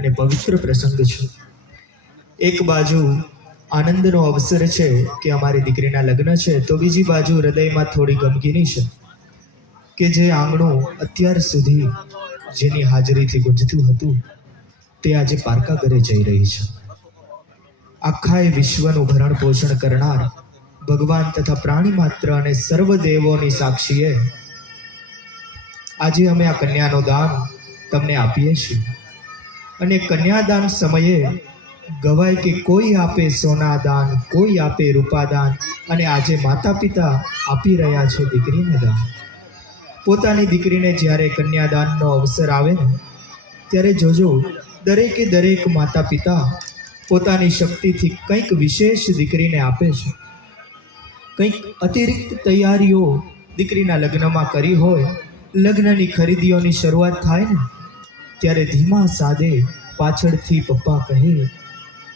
અને પવિત્ર પ્રસંગ છે। એક બાજુ આનંદનો અવસર છે કે અમારી દીકરીના લગ્ન છે, તો બીજી બાજુ હૃદયમાં થોડી ગમગીની છે કે જે આંગણું અત્યાર સુધી જેની હાજરીથી ગુંજતું હતું તે આજે પારકા ઘરે જઈ રહી છે। આખા વિશ્વનું ભરણ પોષણ કરનાર ભગવાન તથા પ્રાણી માત્ર અને સર્વ દેવોની સાક્ષીએ આજે અમે આ કન્યાનું દાન તમને આપીએ છીએ। અને કન્યાદાન સમયે ગવાય કે કોઈ આપે સોના દાન, કોઈ આપે રૂપા દાન, અને આજે માતા પિતા આપી રહ્યા છે દીકરીને દાન। પોતાની દીકરીને જ્યારે કન્યાદાનનો અવસર આવે ને ત્યારે જોજો દરેકે દરેક માતા પિતા પોતાની શક્તિથી કંઈક વિશેષ દીકરીને આપે છે। કંઈક અતિરિક્ત તૈયારીઓ દીકરીના લગ્નમાં કરી હોય, લગ્નની ખરીદીઓની શરૂઆત થાય ને ત્યારે ધીમા સાદે પાછળથી પપ્પા કહે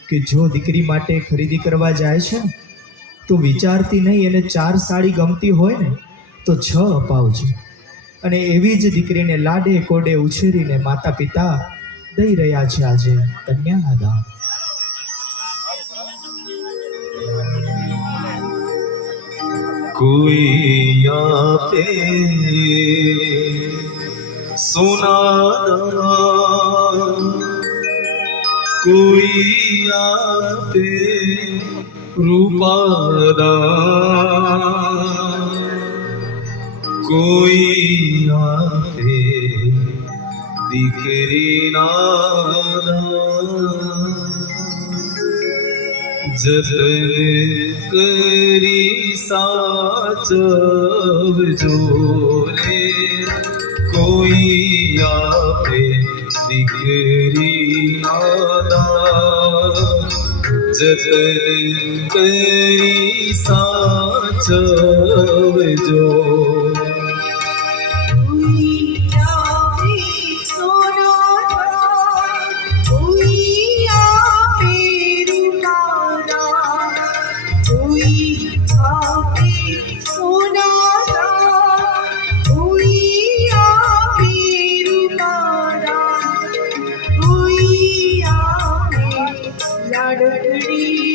કે જો દીકરી માટે ખરીદી કરવા જાય છે ને તો વિચારતી નહીં, એને 4 સાડી ગમતી હોય ને તો 6 અપાવજો। અને એવી જ દીકરીને લાડે કોડે ઉછેરીને માતા પિતા દઈ રહ્યા છે આજે કન્યાના દાન। कोई आपे सोना कोई आपे रूपा कोई आपे દીકરી જતન કરી સાચવજો રે કોઈ આપે દીકરી જતન કરી સાચવજો। લાડકડી